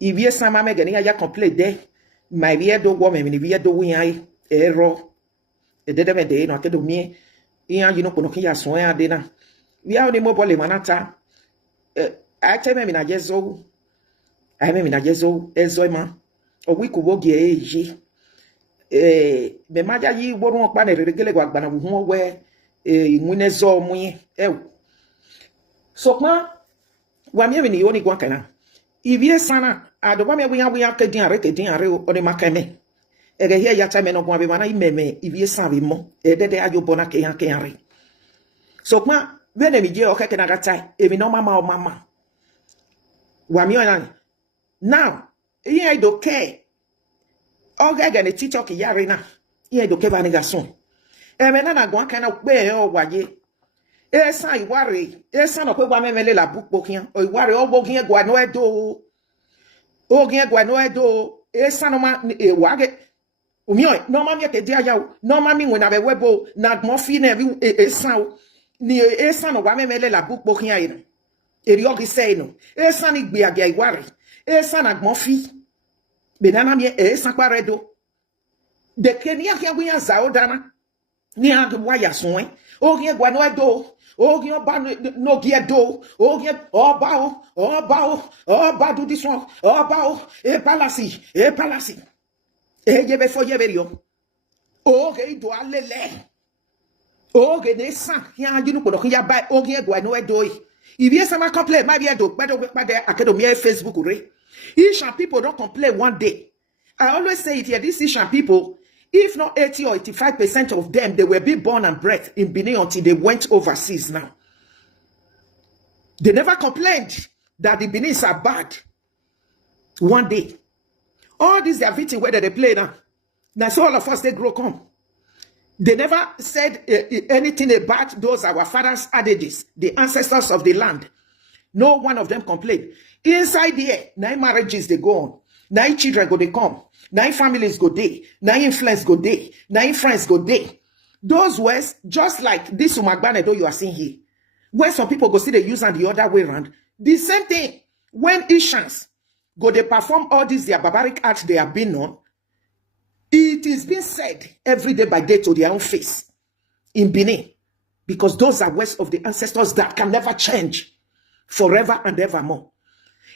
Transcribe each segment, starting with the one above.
If some mamma getting a complete day, my weirdo woman, if you do win, error, a dead of a day, not to me, you know, Konokia swear dinner. We are the mobile manata. I tell me, I just so. I mean, I just so, Ezoima, or we could walk ye. Me maja yi won't ban a regular work, but I won't wear a winnezo me. So, ma, one year in the only guacana. If yes, Sana, I don't want me we are getting a record or the macame. And here yatamen of Guavana meme, if yes, Savi mo, a dead ayo bonake and canary. So, ma, when a media or cacanagata, if no mamma or mamma. Wamio now, I don't care. Oga gane TikTok yare na. Ye do ke ba ni garçon. E me na na gwan kan na pe o waye. Esan iware, esan no pe gwa memele la bukpo kian. O iware o bo kian gwa no edo. O kian gwa no edo. Esan no ma e wage. O mi o no ma mi ke dia ya o. No ma mi we na be webo na mo fi na bi esan o. Ni esan no gwa memele la bukpo kian yin. E ri o ki say no. Esan ni gbe aga iware. Esan na mo fi. Benana mi esan kwa redo. De Kenya here we are Zaudana. Near the wire swing. Oh, here, Guanodo. Oh, here, no gear do. Oh, here, oh, bow. Oh, bow. Oh, bow, do this one. Oh, bow. Palace. Palace. Ye before ye video. Oh, okay, do a lele. Oh, okay, they sang. Here, you know, but here, by oh, here, Guanodo. If you some complain, maybe I do better with my academy Facebook. Ishan people don't complain one day. I always say it here, these Ishan people, if not 80 or 85% of them, they were being born and bred in Benin until they went overseas now. They never complained that the Benin's are bad. One day. All these are victims where they play now. Now, so all of us, they grow come. They never said anything about those our fathers' adages, the ancestors of the land. No one of them complained. Inside here, 9 marriages they go on. 9 children go they come. 9 families go they. 9 influence go they. 9 friends go they. Those words, just like this Umagbanedo you are seeing here. When some people go see the use and the other way around. The same thing. When Ishans go they perform all these their barbaric acts they have been on, it is being said every day by day to their own face in Benin. Because those are words of the ancestors that can never change forever and evermore.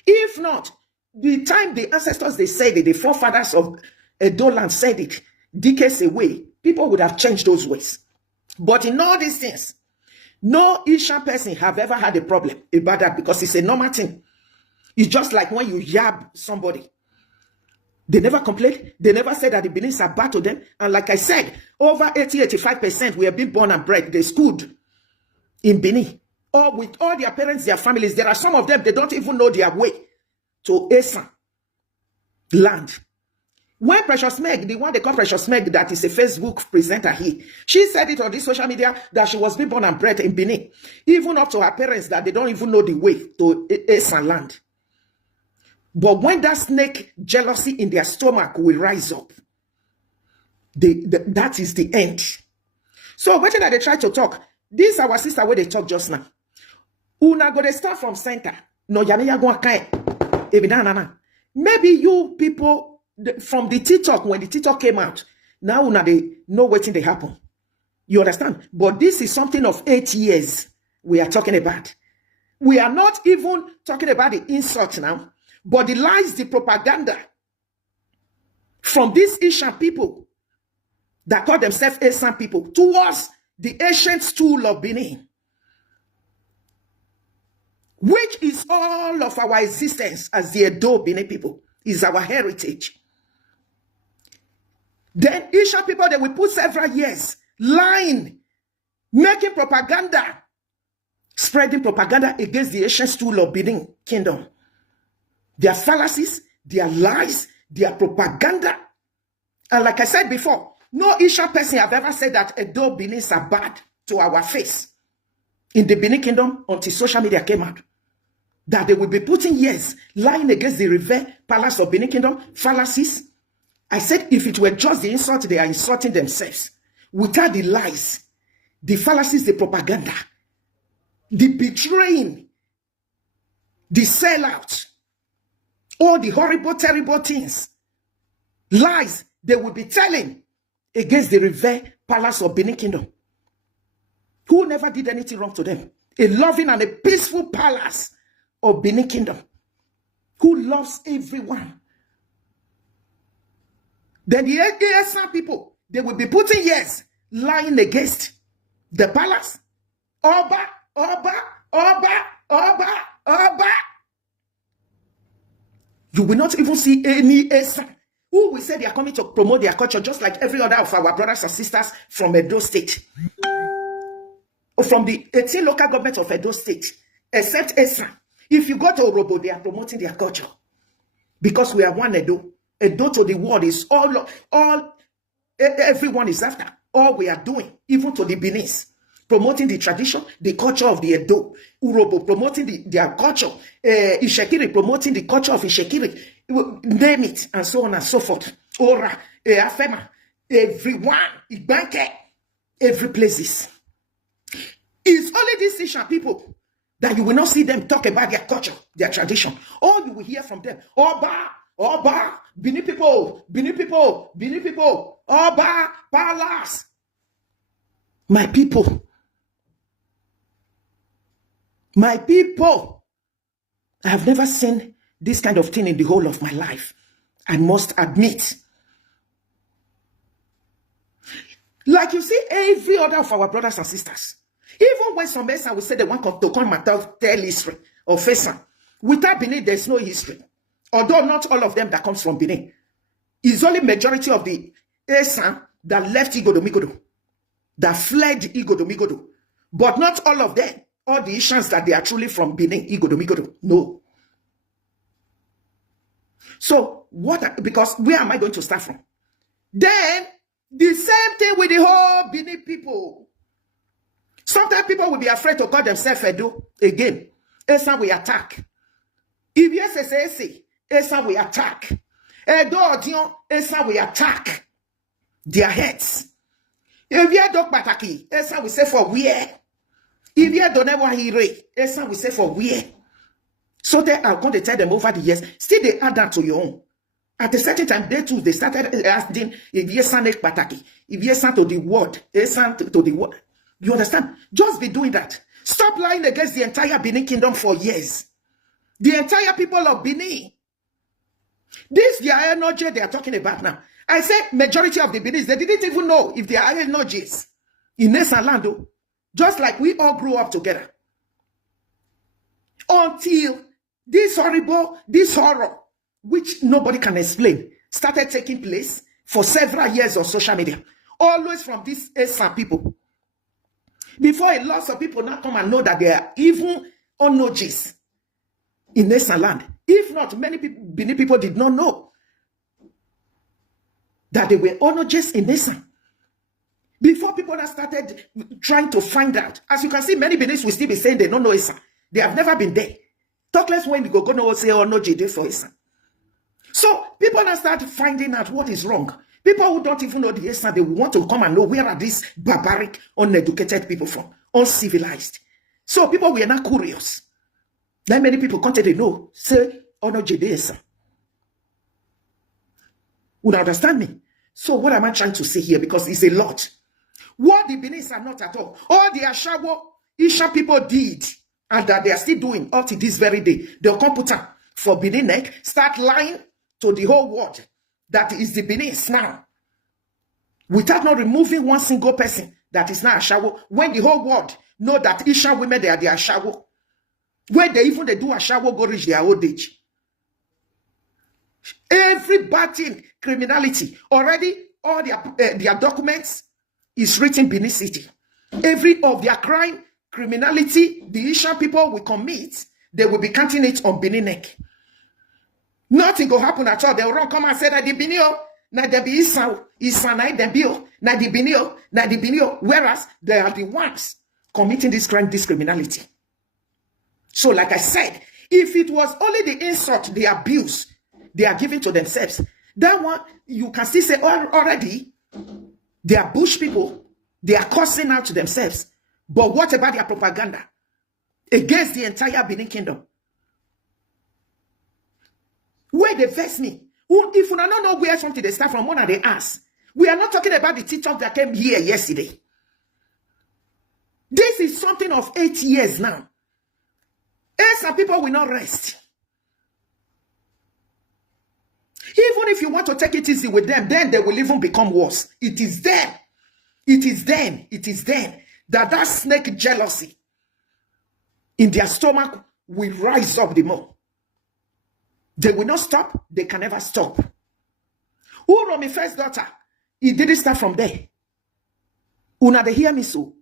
If not, the time the ancestors they said it, the forefathers of Edoland said it, decades away, people would have changed those ways. But in all these things, no Ishan person have ever had a problem about that because it's a normal thing. It's just like when you yab somebody. They never complained. They never said that the Benin's are bad to them. And like I said, over 80-85% we have been born and bred. They schooled in Benin. Or with all their parents, their families. There are some of them, they don't even know their way to Esan land. When Precious Meg, the one they call Precious Meg, that is a Facebook presenter here, she said it on this social media that she was being born and bred in Benin. Even up to her parents that they don't even know the way to Esan land. But when that snake jealousy in their stomach will rise up, that is the end. So what that they try to talk, this our sister where they talk just now. Una go they start from center. No, maybe you people from the TikTok, when the TikTok came out, now una they know what they happen. You understand? But this is something of 8 years we are talking about. We are not even talking about the insult now. But the lies, the propaganda from these Ishan people that call themselves Esan people towards the ancient stool of Benin, which is all of our existence as the Edo Benin people, is our heritage. Then Ishan people, they will put several years lying, making propaganda, spreading propaganda against the ancient stool of Benin kingdom. Their fallacies, their lies, their propaganda. And like I said before, no Isha person have ever said that Edo Benins are bad to our face in the Benin kingdom until social media came out. That they will be putting years lying against the River Palace of Benin kingdom, fallacies. I said if it were just the insult, they are insulting themselves. Without the lies, the fallacies, the propaganda, the betraying, the sellout, All the horrible, terrible things, lies they will be telling against the revered palace of Benin Kingdom, who never did anything wrong to them. A loving and a peaceful palace of Benin Kingdom, who loves everyone. Then the Esan people, they will be putting years lying against the palace. Oba, Oba, Oba, Oba, Oba. You will not even see any Esan who will say they are coming to promote their culture, just like every other of our brothers and sisters from Edo State, or from the 18 local governments of Edo State, except Esan. If you go to Orobo, they are promoting their culture. Because we are one Edo. Edo to the world is everyone is after. All we are doing, even to the Benin, promoting the tradition, the culture of the Edo. Urobo promoting their culture. Ishekiri promoting the culture of Ishekiri. Name it, and so on and so forth. Ora, Afema, everyone, Ibanke, every places. It's only these Ishan people that you will not see them talk about their culture, their tradition. All you will hear from them, Oba, Oba, Benin people, Benin people, Benin people, Oba, Palace. My people, I have never seen this kind of thing in the whole of my life. I must admit. Like you see, every other of our brothers and sisters, even when some Esan will say they want to come and tell history of Esan, without Benin, there's no history. Although not all of them that comes from Benin. It's only majority of the Esan that left Igodomigodo, that fled Igodomigodo. But not all of them, all the Ishans that they are truly from Benin, Igodomigodo. No. So, because where am I going to start from? Then, the same thing with the whole Benin people. Sometimes people will be afraid to call themselves Edo again. Esan will attack. If yes, Esan will attack. Edo Odion, Esan will attack their heads. If you don't bataki, Esan will say for where. If you don't ever hear it, Esan will say for where. So they are going to tell them over the years. Still, they add that to your own. At a certain time, they too, they started asking if Esan bataki, if Esan to the word, Esan to the word. You understand? Just be doing that. Stop lying against the entire Benin Kingdom for years. The entire people of Benin. This their energy they are talking about now. I said majority of the Benin, they didn't even know if there are energies in Esan land. Just like we all grew up together. Until this horror, which nobody can explain, started taking place for several years on social media. Always from these Esan people. Before a lot of people now come and know that there are even energies in Esan land. If not, many Benin people did not know that there were energies in Esan. Before people have started trying to find out, as you can see, many Benis will still be saying they don't know Esan. They have never been there. Talk less when we go to say, oh no, JD for Esan. So people now start finding out what is wrong. People who don't even know the Esan, they want to come and know where are these barbaric, uneducated people from, uncivilized. So people were not curious. Then many people come to they know, say, oh no, JD Esan. Would understand me? So what am I trying to say here? Because it's a lot. What the Benin are not at all. All the Ashawo, Isha people did, and that they are still doing up to this very day. They'll come put up for Benin neck, start lying to the whole world that is the Benin now. Without not removing one single person that is not Ashawo, when the whole world know that Isha women, they are the Ashawo. When they do Ashawo go reach their old age. Every bad thing, criminality, already all their documents is written Benin City. Every of their crime, criminality, the Isha people will commit, they will be counting it on Benin neck. Nothing will happen at all. They will run come and say that the Benio, na the be Esan na the Bio, na the Benio, whereas they are the ones committing this crime, this criminality. So, like I said, if it was only the insult, the abuse they are giving to themselves, that one you can still say already they are bush people, they are cursing out to themselves. But what about their propaganda against the entire Benin Kingdom? Where they vex me. If you don't know where something they start from, one of they ask. We are not talking about the TikTok that came here yesterday. This is something of 8 years now. And some people will not rest. Even if you want to take it easy with them, then they will even become worse. It is then that snake jealousy in their stomach will rise up the more. They will not stop. They can never stop. Who my first daughter? It didn't start from there. Una they hear me so.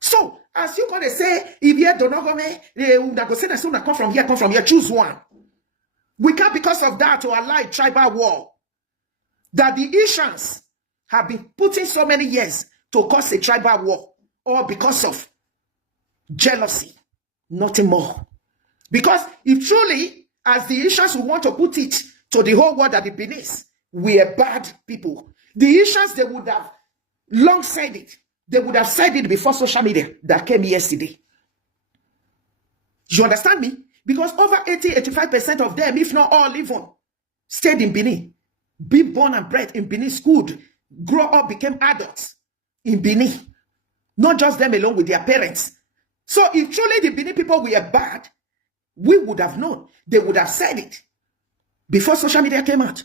So, as you gonna say, if you don't know una go say that una come from here, choose one. We can't, because of that, to allow tribal war that the Esans have been putting so many years to cause a tribal war, or because of jealousy, nothing more. Because if truly, as the Esans would want to put it to the whole world that the Benin, we are bad people. The Esans, they would have long said it. They would have said it before social media that came yesterday. You understand me? Because over 80-85% of them, if not all even, stayed in Benin. Be born and bred in Benin, schooled, grow up, became adults in Benin. Not just them alone with their parents. So if truly the Benin people were bad, we would have known. They would have said it before social media came out.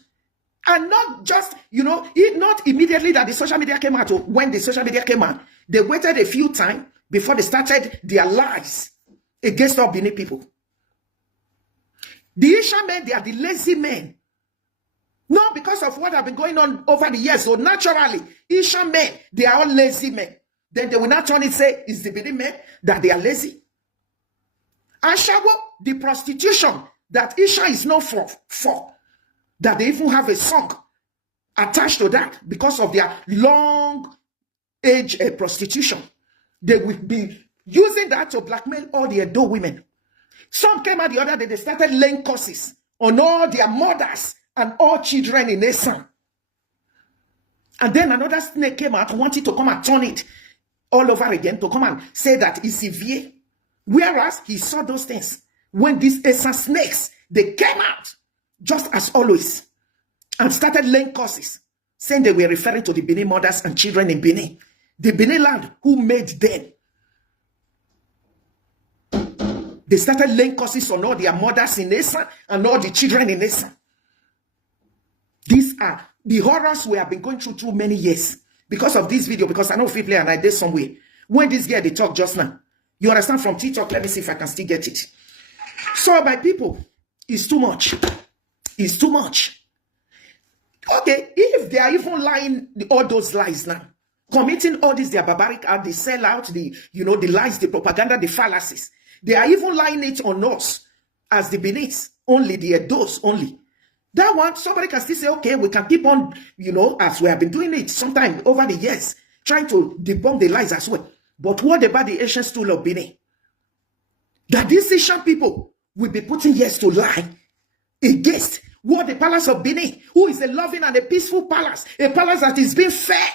And not just, not immediately that the social media came out, or when the social media came out, they waited a few times before they started their lies against all Benin people. The Isha men, they are the lazy men. Not because of what have been going on over the years. So naturally, Isha men, they are all lazy men. Then they will not turn and say, it's the Benin men that they are lazy. Ashawo, the prostitution that Isha is known for, that they even have a song attached to that because of their long age prostitution. They will be using that to blackmail all the Edo women. Some came out the other day, they started laying curses on all their mothers and all children in Esan. And then another snake came out, wanted to come and turn it all over again, to come and say that it's severe. Whereas he saw those things when these Esan snakes, they came out just as always and started laying curses, saying they were referring to the Benin mothers and children in Benin. The Benin land who made them. They started laying curses on all their mothers in Esan and all the children in Esan. These are the horrors we have been going through many years because of this video, because I know people and I did somewhere. When this girl, they talk just now. You understand from TikTok? Let me see if I can still get it. So, my people, it's too much. It's too much. Okay, if they are even lying all those lies now, committing all this, their barbaric act, they sell out the lies, the propaganda, the fallacies. They are even lying it on us as the Benis, only the Edos only. That one, somebody can still say, okay, we can keep on, as we have been doing it sometime over the years, trying to debunk the lies as well. But what about the ancient stool of Benin? That these Asian people will be putting years to lie against what the palace of Benin, who is a loving and a peaceful palace, a palace that is being fair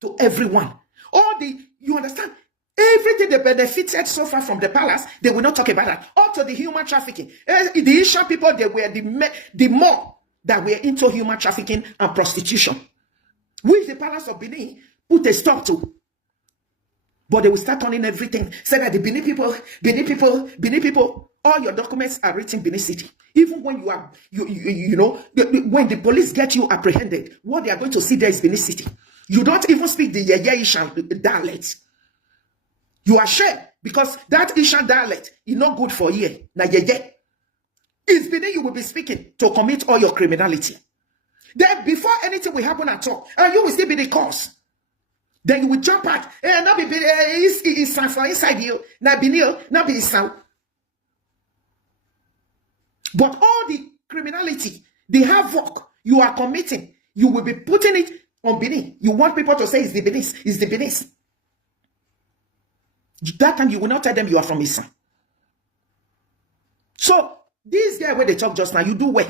to everyone. You understand? Everything they benefited so far from the palace, they will not talk about that. Up to the human trafficking. The Asian people, they were the more that were into human trafficking and prostitution, which the palace of Benin put a stop to. But they will start turning everything. Say that the Benin people, all your documents are written Benin City. Even when when the police get you apprehended, what they are going to see there is Benin City. You don't even speak the Ishan dialect. You are ashamed because that Ishan dialect is not good for you. Now, it's Benin you will be speaking to commit all your criminality. Then before anything will happen at all, and you will still be the cause. Then you will jump out. Not be Esan for inside you. Not be Neil, not be Esan. But all the criminality, the havoc you are committing, you will be putting it on Benin. You want people to say it's the Benin, it's the Benin. That time you will not tell them you are from Esan. So this guy where they talk just now, you do well.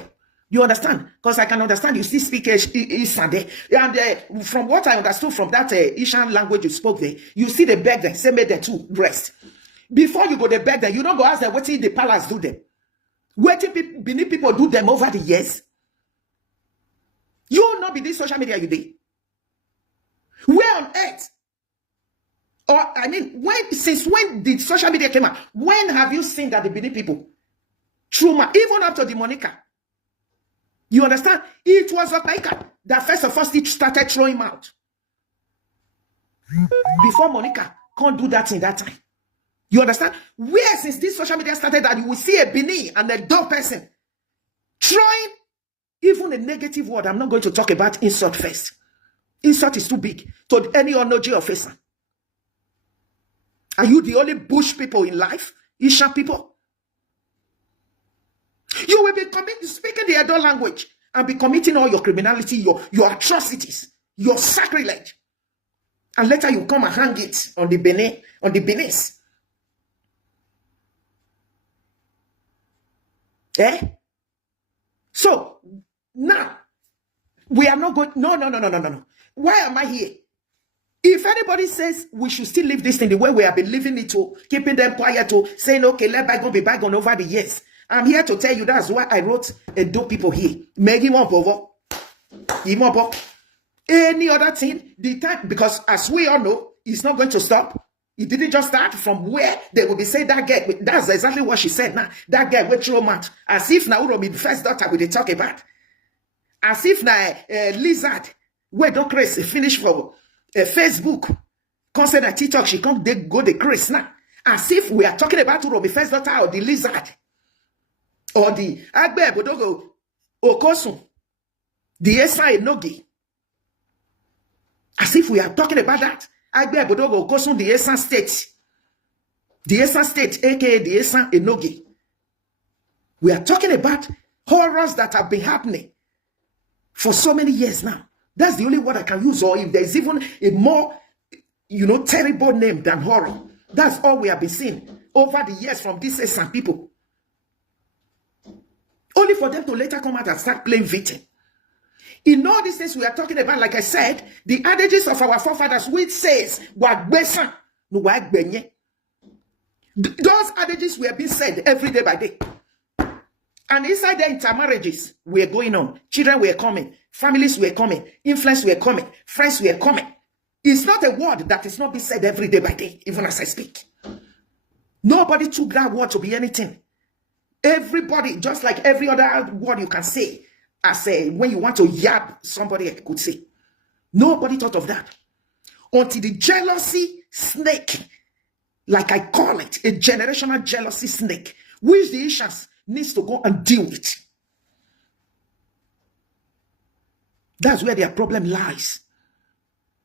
You understand? Because I can understand you still speak Esan there. And from what I understood from that Ishan language you spoke there, you see the beg them, say made them to rest. Before you go to beg them, you don't go ask them what the palace do them. Waiting Benin people do them over the years. You will not be this social media you did. Where on earth? Or since when did social media came out? When have you seen that the Benin people, even up to the Monica? You understand? It was Okpaika that first of all started throwing him out. Before Monica can't do that in that time. You understand? Where since this social media started that you will see a Benin and a dog person throwing even a negative word. I'm not going to talk about insult first. Insult is too big to any Onoji or Esan. Are you the only bush people in life? Isha people? You will be speaking the Edo language and be committing all your criminality, your atrocities, your sacrilege. And later you come and hang it on the Benin, Eh? So, now, we are not going, no. Why am I here? If anybody says we should still leave this thing the way we have been living it, to keeping them quiet, to saying, okay, let bygone be bygone over the years, I'm here to tell you that's why I wrote a dope people here. Any other thing, the time, because as we all know, it's not going to stop. It didn't just start from where they will be saying that girl. That's exactly what she said now. That girl will throw mat. As if now Uromi, the first daughter, we talk about. As if now Lizard, where don't crazy finish for Facebook. Concert at TikTok, she can't go the crazy now. As if we are talking about Uromi, first daughter, or the Lizard. Or the Agbe Bodogo Okosun. The Esan Enogi. As if we are talking about that. Agbe Bodogo Okosun, the Esan State. The Esan State, aka the Esan Enogi. We are talking about horrors that have been happening for so many years now. That's the only word I can use. Or if there's even a more, terrible name than horror. That's all we have been seeing over the years from these Esan people. Only for them to later come out and start playing victim. In all these things we are talking about, like I said, the adages of our forefathers, which says, those adages were being said every day by day. And inside the intermarriages were going on. Children were coming. Families were coming. Influence were coming. Friends were coming. It's not a word that is not being said every day by day, even as I speak. Nobody took that word to be anything. Everybody, just like every other word you can say, as when you want to yab somebody could say. Nobody thought of that. Until the jealousy snake, like I call it, a generational jealousy snake, which the Ishans needs to go and deal with. That's where their problem lies.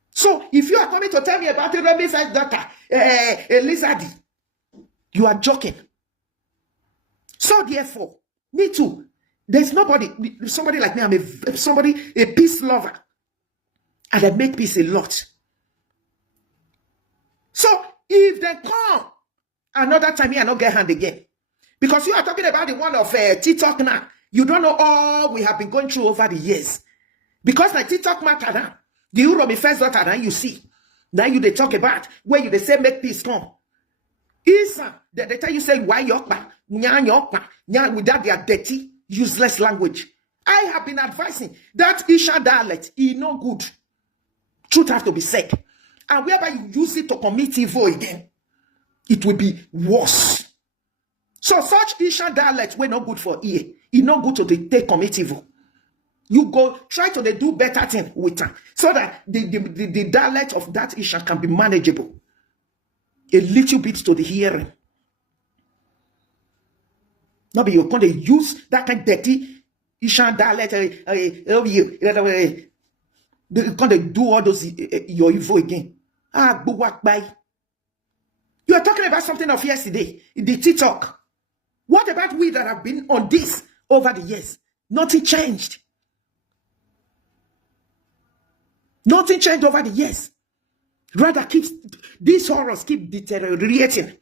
So, if you are coming to tell me about the Remi's daughter, Elizadi, you are joking. So, therefore, me too. There's somebody like me, I'm a peace lover. And I make peace a lot. So, if they come another time, I not get hand again. Because you are talking about the one of TikTok now. You don't know all we have been going through over the years. Because like TikTok matter now. The Uromi first daughter now you see. Now they talk about where they say make peace come. Esan, they tell you say why yokpa, without their dirty, useless language. I have been advising that Isha dialect is no good. Truth have to be said. And whereby you use it to commit evil again, it will be worse. So such Isha dialect were not good for ear. It's not good to take commit evil. You go try to do better thing with her so that the dialect of that Isha can be manageable. A little bit to the hearing. Not be you're going to use that kind of dirty Isha dialect. They're going to do all those your evil again. You are talking about something of yesterday, the TikTok. What about we that have been on this over the years? Nothing changed. Nothing changed over the years. Rather, these horrors keep deteriorating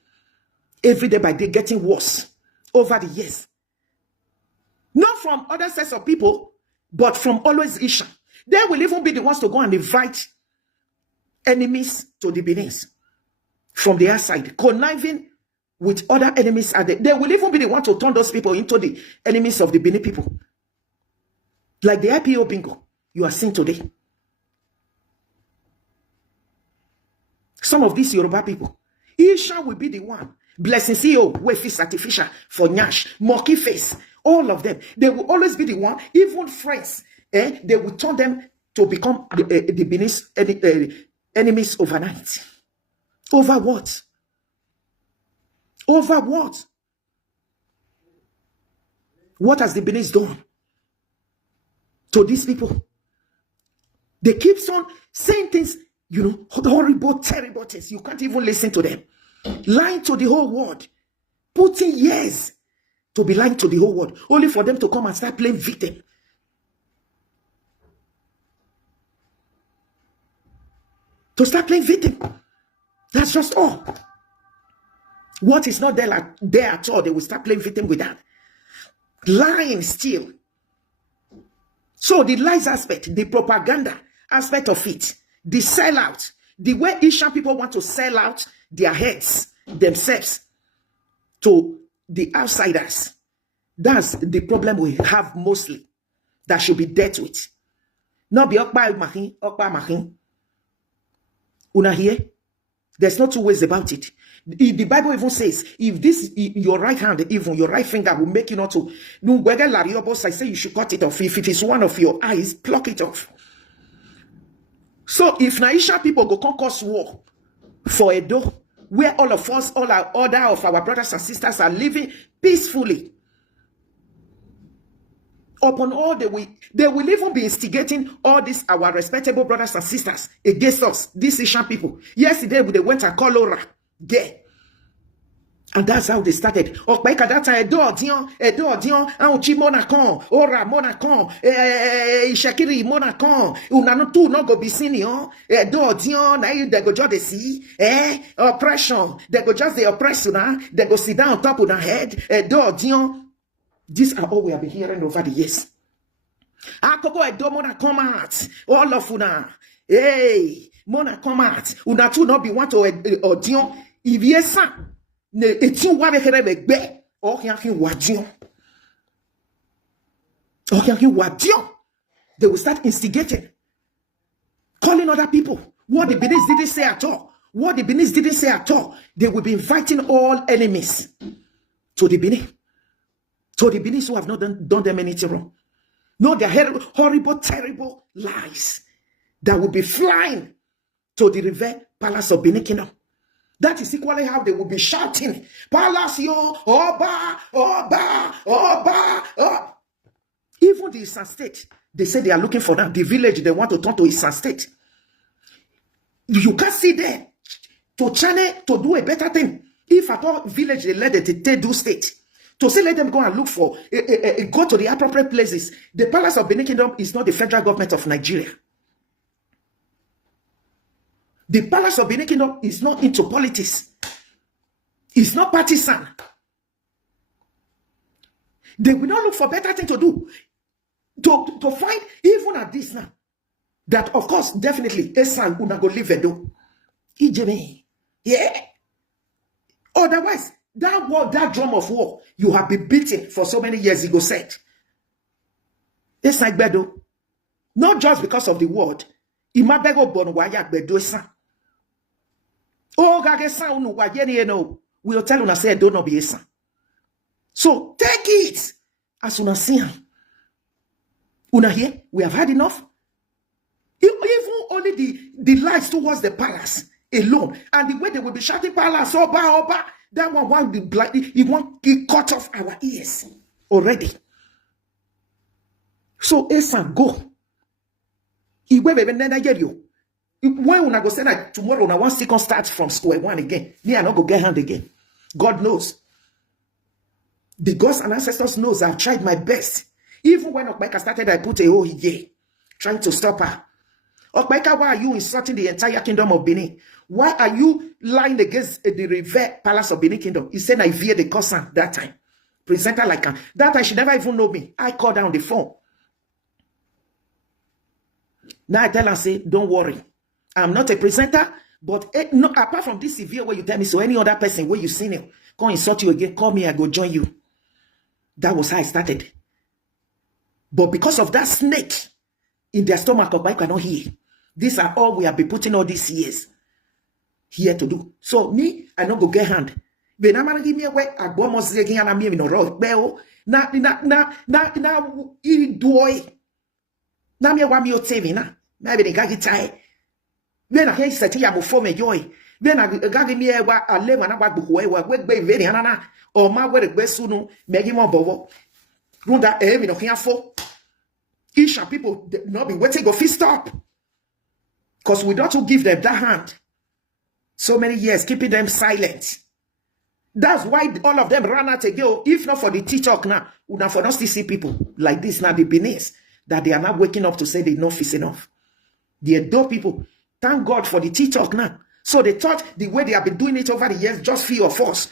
every day by day, getting worse over the years. Not from other sets of people, but from always Isha. They will even be the ones to go and invite enemies to the Benins from their side, conniving with other enemies. They will even be the one to turn those people into the enemies of the Benin people. Like the IPO bingo you are seeing today. Some of these Yoruba people, Isha will be the one. Blessing CEO, Wefis Artificial, for Nyash, Monkey Face, all of them. They will always be the one, even friends, they will turn them to become the Benin's enemies overnight. Over what? Over what? What has the Benin done to these people? They keep on saying things, horrible, terrible things. You can't even listen to them. Lying to the whole world. Putting years to be lying to the whole world. Only for them to come and start playing victim. To start playing victim. That's just all. What is not there at all, they will start playing victim with that. Lying still. So the lies aspect, the propaganda aspect of it, the sellout, the way Asian people want to sell out their heads, themselves, to the outsiders. That's the problem we have mostly. That should be dealt with. Not be Okpa Mahin. Una here? There's no two ways about it. The Bible even says, if this, your right hand, even your right finger will make you not to, I say you should cut it off. If it is one of your eyes, pluck it off. So if Naisha people go conquer war for Edo, where all of us, all our other of our brothers and sisters are living peacefully, upon all they will even be instigating all these our respectable brothers and sisters against us, these Asian people. Yesterday they went and called Ora gay. And that's how they started. Okpaika that time, Edo Dion, Auchi Monacon, Ora Monacon, Ishakiri Monacon, Unanu no go be senior, Edo Dion, they go just see, oppression, they go just the oppressor, they go sit down on top of their head, Edo Dion. These are all we have been hearing over the years. Akoko Edo Mona come out, all of una, hey, Mona come out, una too not be want to Dion, if Esan. They will start instigating, calling other people. What the Benin didn't say at all. What the Benin didn't say at all. They will be inviting all enemies to the Benin. To the Benin who have not done them anything wrong. No, they're horrible, terrible lies that will be flying to the river palace of Benin Kingdom. That is equally how they will be shouting, Palacio, Oba, Oba, Oba, Oba. Even the Esan state, they say they are looking for that. The village they want to turn to Esan state. You can't see them to channel to do a better thing. If at all village they let they do state. To say let them go and look for, go to the appropriate places. The Palace of Benin Kingdom is not the federal government of Nigeria. The Palace of Benin Kingdom is not into politics. It's not partisan. They will not look for better thing to do. To find, even at this now, that of course, definitely, Esan will not go live Edo. Yeah. Otherwise, that war, that drum of war, you have been beating for so many years, Ego said. Esan Bedo. Not just because of the word. Imabego Bonwaya Bedo Esan. Oh, we'll tell una say don't be Esan. So take it as una see. Una here, we have had enough. Even only the lights towards the palace alone, and the way they will be shouting palace, Oba, Oba, that one won't be blind. He won't cut off our ears already. So Esan go. When una go say that tomorrow una one second start from square one again, me I not go get hand again. God knows. The gods and ancestors knows I've tried my best. Even when Okpaika started, I put a whole year trying to stop her. Okpaika, why are you insulting the entire kingdom of Benin? Why are you lying against the river palace of Benin Kingdom? He said I veered the cousin that time. Presenter like her. That time she never even know me. I called down the phone. Now I tell her, say, don't worry. I'm not a presenter, but no, apart from this severe way you tell me, so any other person where you seen him, come insult you again, call me, I go join you. That was how I started. But because of that snake in their stomach, I cannot hear. These are all we have been putting all these years here to do. So me, I don't go get hand. But now give me away. I go almost again and I'm here in a row. Na doy. Na me wa me otevi na. Maybe the guy tie. When I hear say ya mo form a joy. When I gagi me wa ale wana wa buwe wa we be very anana. O ma we be sunu me gi mo bovo. Runda me no here for. Isha people not be waiting go fist stop. Because we don't give them that hand. So many years, keeping them silent. That's why all of them ran out again. If not for the TikTok now, we would for not still see people like this now, the Benin, that they are not waking up to say the enough is enough. The adult people, thank God for the TikTok now. So they thought the way they have been doing it over the years, just fear of us.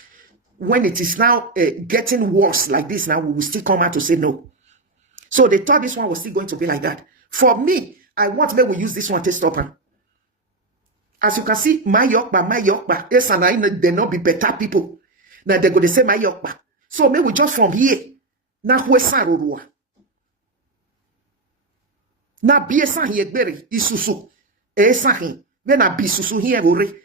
When it is now getting worse like this now, we will still come out to say no. So they thought this one was still going to be like that. For me, I want me we use this one to stop her. As you can see, my Yokba, Esan, they not be better people. Now they go to say my Yokba. So may we just from here. Now who Esan Rorua. Now be Esan Yegberi, Isusu. Esan, when I be Susu here,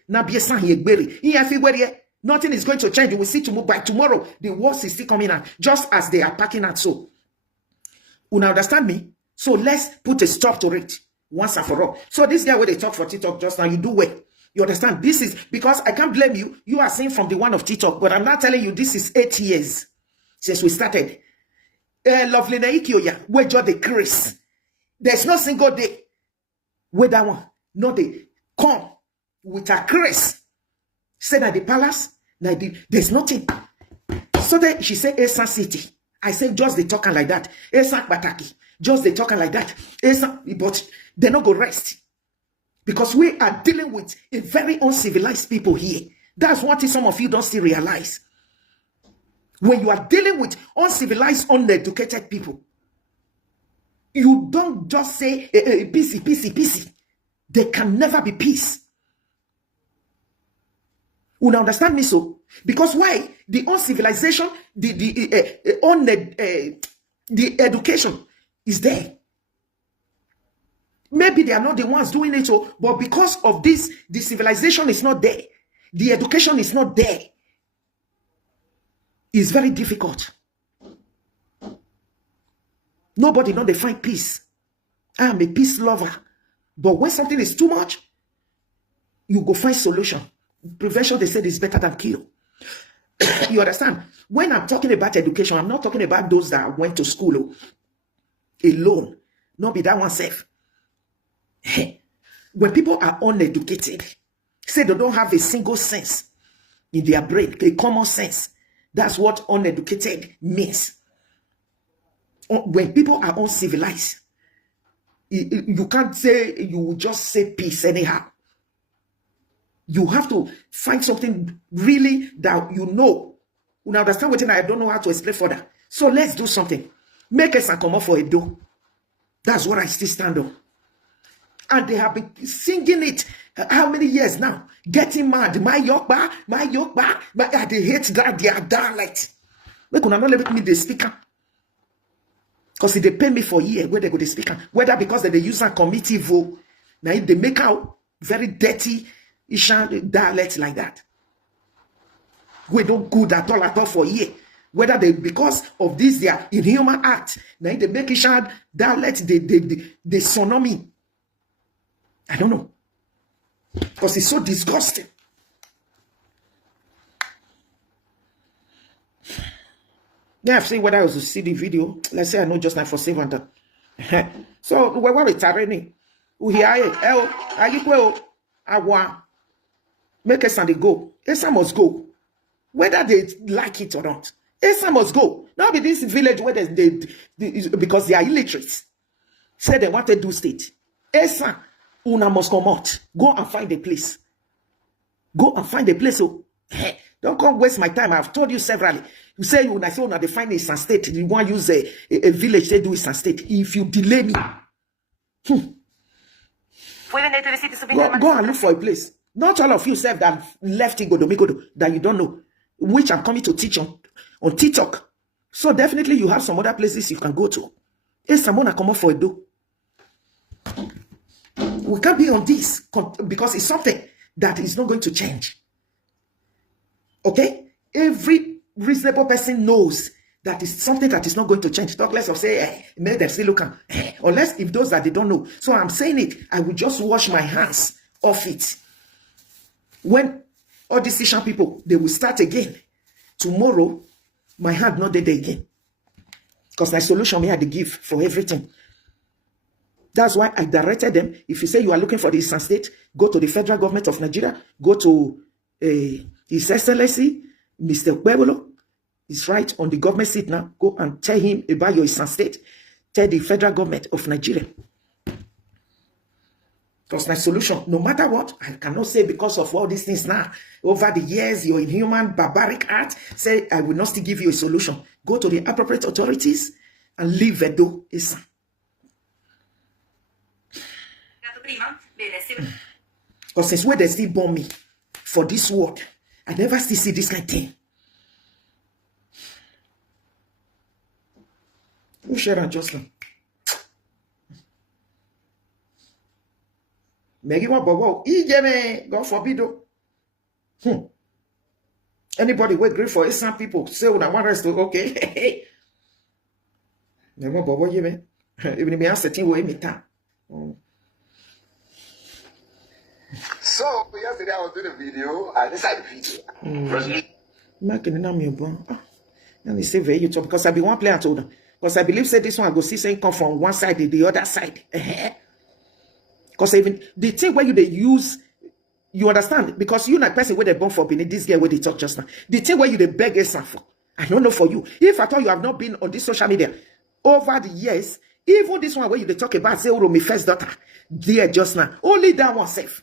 now be Esan Yegberi. Here everywhere, nothing is going to change. You will see by tomorrow. The worst is still coming out, just as they are packing out. So, you understand me? So let's put a stop to it. Once and for all. So this guy where they talk for TikTok just now, you do well. You understand? This is because I can't blame you. You are saying from the one of TikTok, but I'm not telling you this is 8 years since we started. Lovely Naikioya, where just the Chris. There's no single day where that one, no they come with a Chris. Said at the palace, there's nothing. So then she said Esan City. I said just they talking like that. Esan Bataki. Just they talking like that. Esan, but they not go rest. Because we are dealing with a very uncivilized people here. That's what some of you don't still realize. When you are dealing with uncivilized, uneducated people, you don't just say peace, peace, peace. There can never be peace. You now understand me so? Because why? The uncivilization, the education is there. Maybe they are not the ones doing it, but because of this, the civilization is not there. The education is not there. It's very difficult. Nobody know they find peace. I am a peace lover. But when something is too much, you go find solution. Prevention, they said, is better than kill. You understand? When I'm talking about education, I'm not talking about those that went to school alone. Not be that one safe. When people are uneducated, say they don't have a single sense in their brain, a common sense. That's what uneducated means. When people are uncivilized, you can't say, you just say peace anyhow. You have to find something really that you know. You understand what I don't know how to explain further. So let's do something. Make us come up for a door. That's what I still stand on. And they have been singing it how many years now? Getting mad. My Yokba. They hate that they are dialect. They could not let me the speaker. Because if they pay me for a year, where they go the speaker. Whether because they use a committee vote. Now if they make out very dirty Ishan dialect like that. We don't good at all for a year. Whether they because of this their inhuman act. Now they make Ishan dialect they sonomy. I don't know. Because it's so disgusting. Yeah, I've seen whether I was to see the video. Let's say I know just now for save and that. So where we tareni? We hear are you go? Awa. Make Esan go. Esan must go. Whether they like it or not. Esan must go. Now be this village where they because they are illiterate. Say they want to do state. Esan. Una must come out. Go and find a place. Go and find a place. So, don't come waste my time. I've told you severally. You say when I say una they find Esan State. You want to use a village to do Esan State. If you delay me, go and look for a place. Not all of you said that left Igodo that you don't know. which I'm coming to teach on TikTok. So definitely you have some other places you can go to. Someone come up for a do. We can't be on this because it's something that is not going to change. Okay? Every reasonable person knows that is something that is not going to change. Talk less of say, make them still look at, unless if those that they don't know. So I'm saying it, I will just wash my hands off it. When all these Asian people, they will start again. Tomorrow, my hand not dead again. Because my solution me had to give for everything. That's why I directed them. If you say you are looking for the Esan State, go to the federal government of Nigeria, go to His Excellency, Mr. Okpaika. He's right on the government seat now. Go and tell him about your Esan State. Tell the federal government of Nigeria. Because my solution, no matter what, I cannot say because of all these things now. Over the years, your inhuman, barbaric act, say I will not still give you a solution. Go to the appropriate authorities and leave Edo, Esan. Because since when they still born me for this work, I never still see this kind of thing. Who share and Jocelyn? Maggie want bobo. God forbid. Anybody will agree for some people say when I want us to okay. Never bobo ye me. Even me ask the thing me time. So yesterday I was doing a video. I decided video. Making it on me, bro. Let me say very YouTube because I be one player told them. Because I believe say this one I go see saying come from one side to the other side. Because even the thing where you they use, you understand? Because you not person where they born for Benin, this girl where they talk just now. The thing where you they beg Esan for, I don't know for you. If at all you have not been on this social media over the years, even this one where you they talk about say my first daughter, dear just now, only that one safe.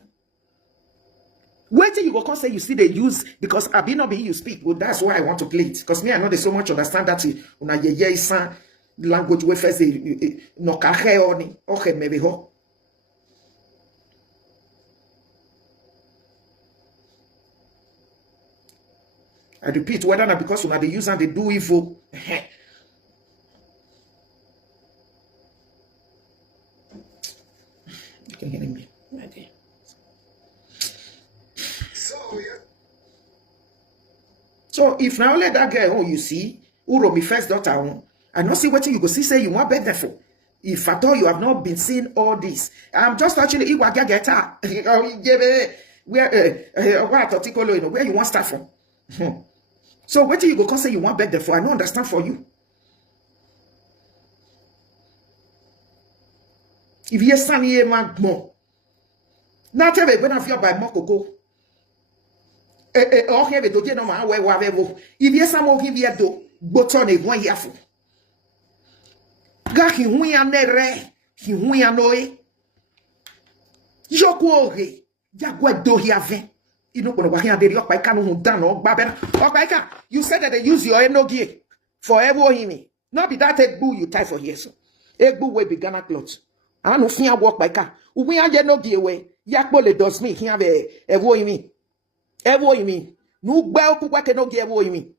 Wait till you go come say you see they use because I be not be you speak. Well, that's why I want to play it. Because me I know they so much understand that una ye Esan language where first no kahe oni okay maybe ho. I repeat, whether not because they use and they do evil. You can hear me. So if now let that girl, you see, who my first daughter, I not see what you go see say you want better for. If at all you have not been seeing all this, I'm just actually where you want start from. So what do you go come say you want better for? I don't understand for you. If you stand here, man, more. Now tell me when I feel by Mokoko. Oh, here we do no man where whatever. If you some give you do, but on a 1 year for. Gaki huya nere, he huya noe. Joko he, Jagua do he have. You know, Okpaika no done or Babena. Okpaika, you said that they use your enogie for ever him. Not be that egg you tie for here. So egg boo will be Ghana clothes. I don't fear walk by car. We are enogie away. Yakbole does me. He have a woe me. Evo me. No bell could work no give away me.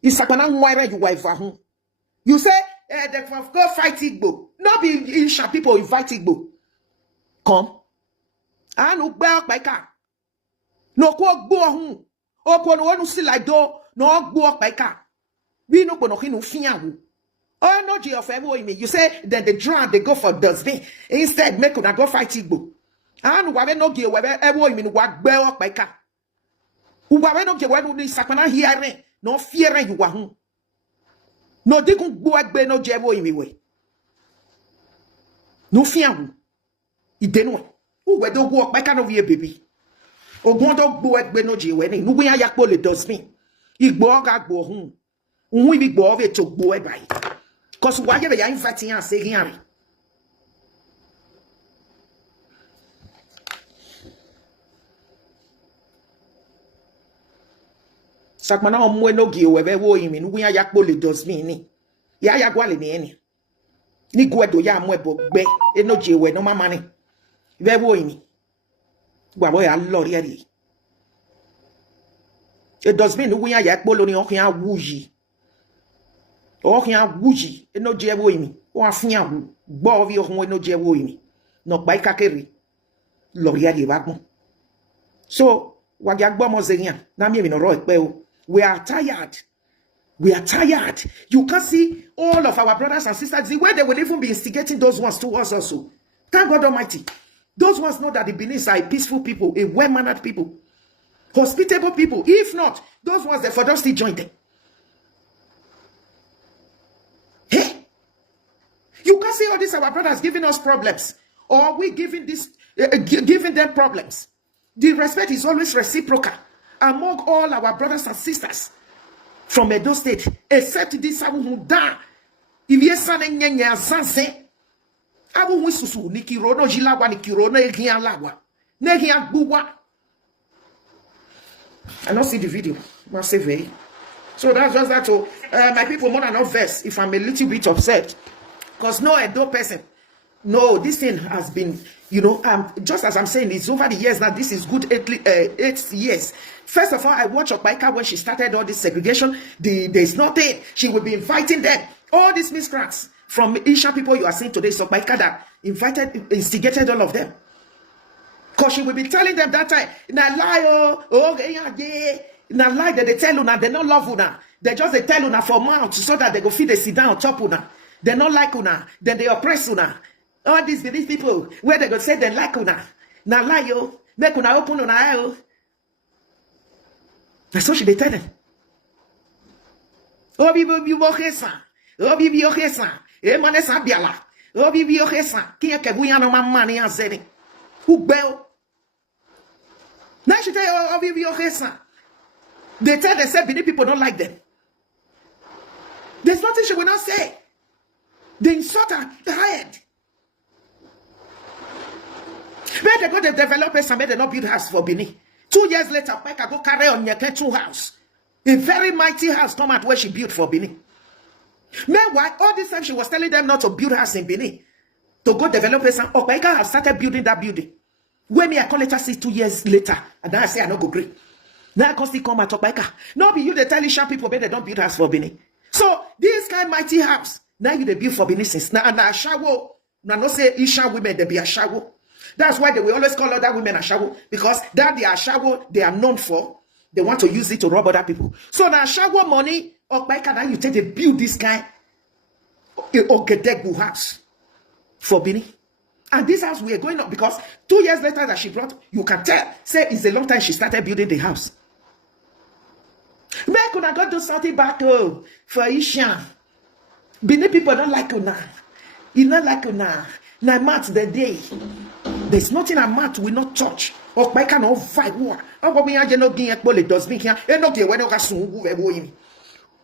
It's a canon wire you wife. You say, they go fight Igbo. Not be Isha people invite Igbo. Come. I no bell by car. No ko gbo hun o ko no wonu si like do no gbo Okpaika we no no hinu fian oh no ji of every me you say then they drown they go for dustbin instead make una go fight Igbo and we no give we every me no wa gbe Okpaika we no give we no sakana hearing no fearing you wa hun no digun gbo agbe no je every me we no fian idenu we do go Okpaika no vie baby. Ogondo gbo egbe no je we ni nu ya yakpo le dustbin igbo ga gbo hun unwi bi gbo ove to gbo e bai cause wa ye be ya invite yan say yan sakmana omwe no gi we be wo yin mi nu ya yakpo le dustbin ni ya yagwa le ni ni gwedo ya mo ebo gbe e no je we no mama ni be wo yin mi. Boy, I love you. It does mean we are yakboloni or can wooji. Or can wooji, and no jewoimi, or fian, bovi or no jewoimi. Not by kakeri. Loria di wagmo. So, wagagbomo zerian, Nami no roy beo. We are tired. We are tired. You can see all of our brothers and sisters, the way they will even be instigating those ones towards us also. Thank God Almighty. Those ones know that the Benin are a peaceful people, a well-mannered people, hospitable people. If not, those ones that for them still join them. Hey, you can see all these our brothers giving us problems, or we giving giving them problems. The respect is always reciprocal among all our brothers and sisters from Edo State, except this Abuhuda. If you san nyanya sanse, Abu Wisusu, Nikirono Jilawa, Nikirono Egian Lawa, Negian Buwa. I don't see the video. Must say. So that's just that. So my people more than not vex if I'm a little bit upset. Because no Edo person. No, this thing has been, just as I'm saying, it's over the years now. This is good 8 years. First of all, I watched Okpaika when she started all this segregation. There's nothing. She will be inviting them. All these miscreants from Isha people you are seeing today, so Okpaika that instigated all of them. Because she will be telling them that time, na lie, na lie that they tell you now, they don't love you now. They tell you now for mouth so that they go feed the sit down on top of you. They not like you now. Then they oppress you now. All these people, where they go say they like una. Na lie yo, make una open una eye. That's what she dey tell them. Oh bibi okesa. Oh bibi okesa. E mane sa biala. Oh bibi okesa. Kiye ke buya no mama ni azeni. Who bell? Now she tell you, oh bibi okesa. They tell they say Benin people don't like them. There's nothing she will not say. They insult her head. Where they go, the developers and they not build house for Benin. 2 years later, Okpaika go carry on Nyeke 2 house. A very mighty house come out where she built for Benin. Meanwhile, all this time she was telling them not to build house in Benin. To go developers and Okpaika have started building that building. When me I call it 2 years later, and then I say I no go agree. Now I can still come at Okpaika. No be you they tell Isha people, but they don't build house for Benin. So this kind of mighty house, now you they build for Benin since. Now and Ashawo, now no say Isha women they be Ashawo. That's why they will always call other women Ashawo, because that the Ashawo they are known for, they want to use it to rob other people. So the Ashawo money, Okpaika, now you take they build this kind of Ogedegbu house for Benin. And this house we are going up because 2 years later that she brought, you can tell, say it's a long time she started building the house. Make una go do something back for Isha. Benin people don't like una. You not like una. Na mat the day. There's nothing a mat will not touch. Okpaika no fight war. Obo mi anje no gin ekpo does me here. E no ge we no ka sun wu e bo yimi.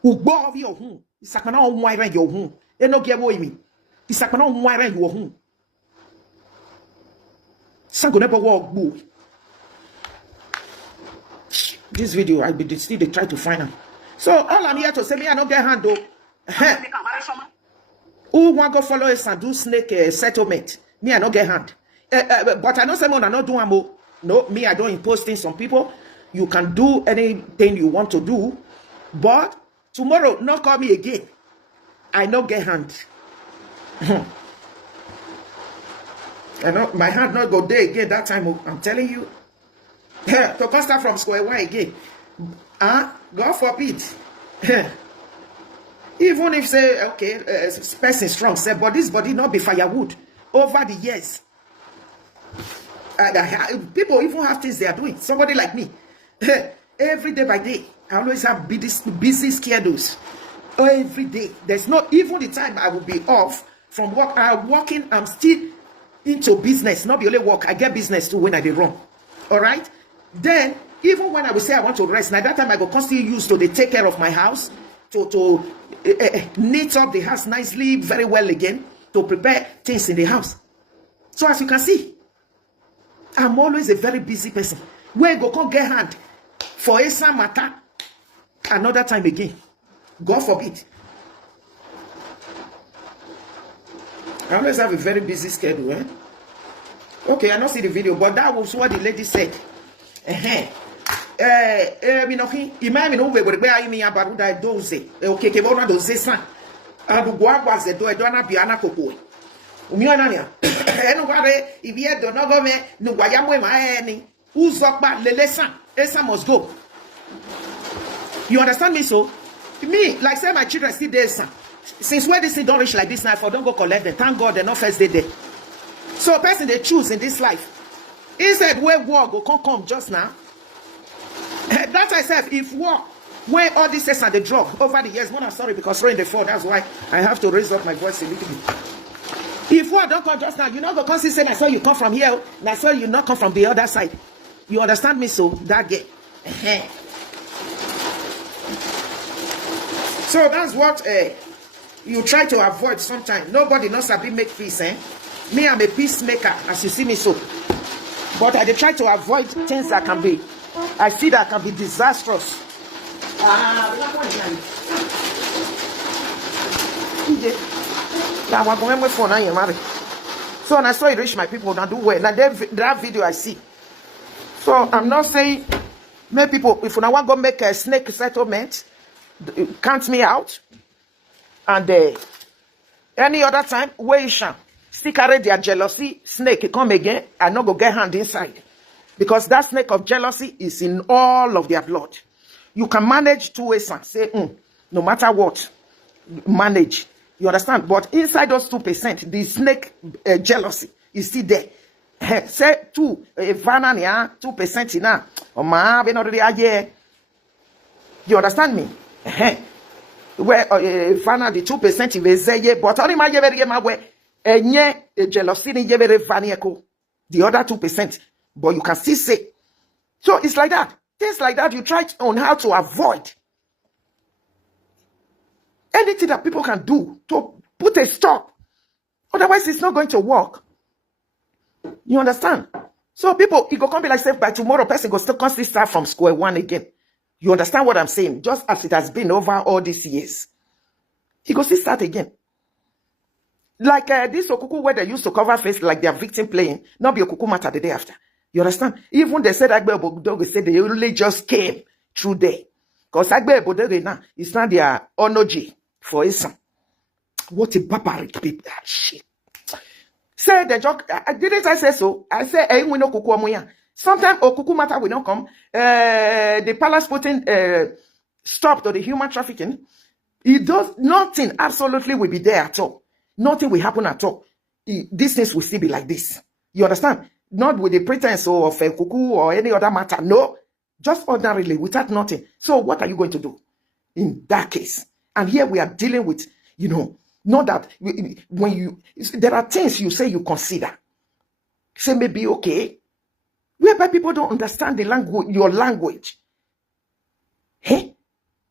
Ugbo vi ohun. Isakana o nwa ran yo ohun. E no ge bo yimi. Isakana o nwa ran yo ohun. Sango never walk boo. This video I be still they try to find them. So all I'm here to say me I no get hand though. Who want go follow us and do snake settlement? Me I no get hand. But I know someone I not do amo. No, me I don't impose things on people. You can do anything you want to do, but tomorrow not call me again. I no get hand. I know my hand not go there again that time. I'm telling you. To come start from square one again. God forbid. Even if say okay, person strong, say, but this body not be firewood over the years. People even have things they are doing. Somebody like me, every day by day, I always have busy schedules. Every day, there's not even the time I will be off from work. I'm working. I'm still into business. Not be only work. I get business too when I dey run. All right. Then even when I will say I want to rest, now that time I go constantly use to they take care of my house, to knit up the house nicely, very well again, to prepare things in the house. So as you can see, I'm always a very busy person. Where go come get hand for Esan matter another time again. God forbid. I always have a very busy schedule. Eh? Okay, I don't see the video, but that was what the lady said. Minoki, imam no we be ai mi abaruda doze. Okay, ke bona doze san. Adu gwa gwa ze do na biana kokoi. Umi anania. Enu bare ibie do no go me no gwaya mo ma eni. Uzokba lelesan. Esan must go. You understand me so? Me, like say my children still there, son. Since when this thing don't reach like this now, if I don't go collect them, thank God they're not first day there. So a person they choose in this life. Instead, where war go come just now. That I said, if war, where all this says and the drug over the years, I'm sorry because rain the fall, that's why I have to raise up my voice a little bit. If war don't come just now, you know the constant say, I saw you come from here, and I saw you not come from the other side. You understand me so? That game. So that's what you try to avoid sometimes. Nobody knows how to make peace, eh? Me, I'm a peacemaker, as you see me so. But I try to avoid things that can be, I see that can be disastrous. So when I saw it reach my people, now do well. Now that video I see. So I'm not saying, many people, if you want to go make a snake settlement, count me out. And any other time, where you shall still carry their jealousy, snake come again, and not go get hand inside. Because that snake of jealousy is in all of their blood. You can manage 2 ways and say, no matter what, manage. You understand? But inside those 2%, the snake jealousy is still there. Say 2, 2% in you understand me? Where finally the 2% is say, but only my way, jealousy the other 2%. But you can still say. So it's like that. Things like that, you try on how to avoid anything that people can do to put a stop. Otherwise, it's not going to work. You understand? So people, it go come be like, say, by tomorrow, person go still constantly start from square one again. You understand what I'm saying? Just as it has been over all these years. He go still start again. Like this Okuku where they used to cover face like their victim playing, not be Okuku matter the day after. You understand? Even they said Agbe Obodogo said they only just came through there. Because Agbe Obodogo now is not their onoji for Esan. What a barbaric people. Shit. Say the joke. Didn't I say so? I say, hey, we know Kuku Amuya. Sometimes Okuku matter will not come. The palace putting stop to the human trafficking. It does nothing. Absolutely will be there at all. Nothing will happen at all. These things will still be like this. You understand? Not with the pretense of Kuku or any other matter. No. Just ordinarily, without nothing. So what are you going to do in that case? And here we are dealing with, not that when there are things you say you consider. Say maybe okay. Whereby people don't understand the language, your language. Hey?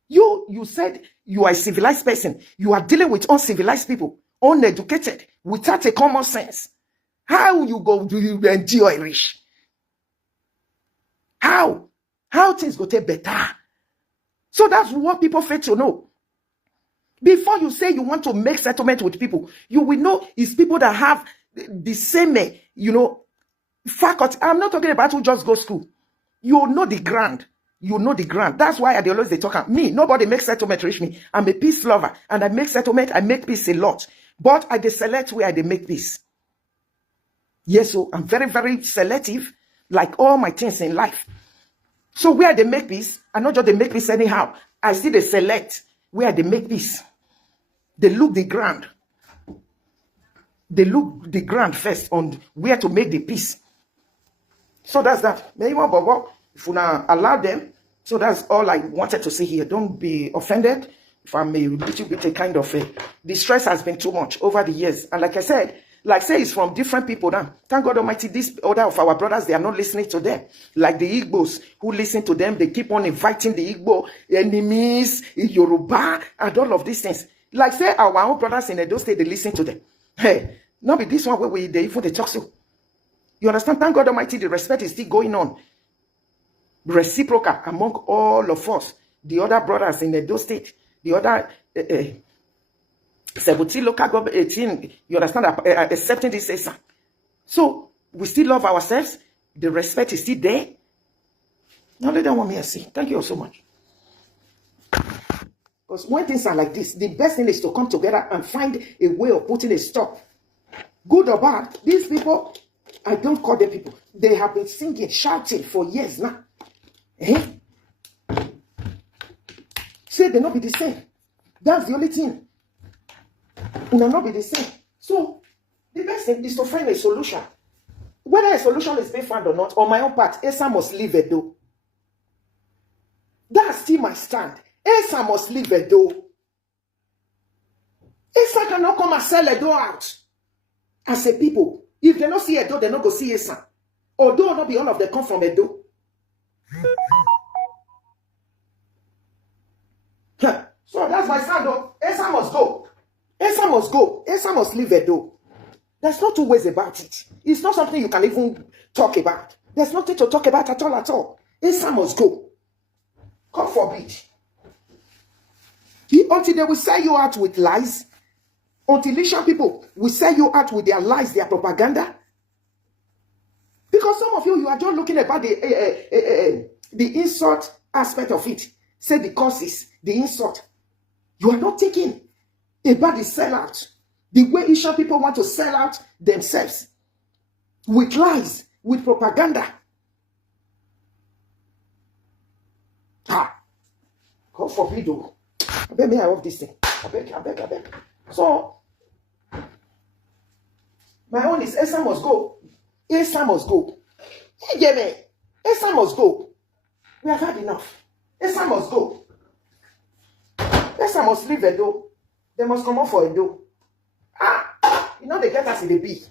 You said you are a civilized person. You are dealing with uncivilized people, uneducated, without a common sense. How you go do you enjoy rich? How things go take better? So that's what people fail to know. Before you say you want to make settlement with people, you will know it's people that have the same, faculty. I'm not talking about who just go school. You know the ground. You know the ground. That's why they always talk. Me, nobody makes settlement reach me. I'm a peace lover. And I make settlement, I make peace a lot. But I select where they make peace. Yes, so I'm very, very selective, like all my things in life. So where they make peace, and not just they make peace anyhow. I see they select where they make peace. They look the ground. They look the ground first on where to make the peace. So that's that. If you now allow them, so that's all I wanted to say here. Don't be offended if I'm a little bit a kind of the stress has been too much over the years. And like I said, it's from different people now. Thank God Almighty, this other of our brothers, they are not listening to them. Like the Igbos who listen to them, they keep on inviting the Igbo enemies, Yoruba, and all of these things. Like say our own brothers in Edo State, they listen to them. Hey, not be this one where they talk so. You understand? Thank God Almighty, the respect is still going on. Reciprocal among all of us. The other brothers in Edo State, the other 17 local government, 18, you understand, accepting this Esan. So, we still love ourselves. The respect is still there. Now let them want me to see. Thank you so much. Because when things are like this, the best thing is to come together and find a way of putting a stop. Good or bad, these people, I don't call them people. They have been singing, shouting for years now. Say they not be the same. That's the only thing. It will not be the same. So, the best thing is to find a solution. Whether a solution is being found or not, on my own part, Esan must leave Edo. That's still my stand. Esan must leave Edo. Esan cannot come and sell Edo out. As a people, if they don't see Edo, they don't go see Esan. Although not be all of them come from Edo. So that's my stand. Esan must go. Esan must go. Esan must leave Edo. There's no two ways about it. It's not something you can even talk about. There's nothing to talk about at all. Esan must go. God forbid. Until they will sell you out with lies. Until Lishan people will sell you out with their lies, their propaganda. Because some of you are just looking about the insult aspect of it. Say the causes, the insult. You are not thinking about the sellout. The way Ishan people want to sell out themselves. With lies, with propaganda. God forbid, though. I beg me, I have this thing. I beg. So, my own is Esan must go. Esan must go. Esan must go. We have had enough. Esan must go. Esan must leave Edo. They must come out for Edo. You know they get us in the bee.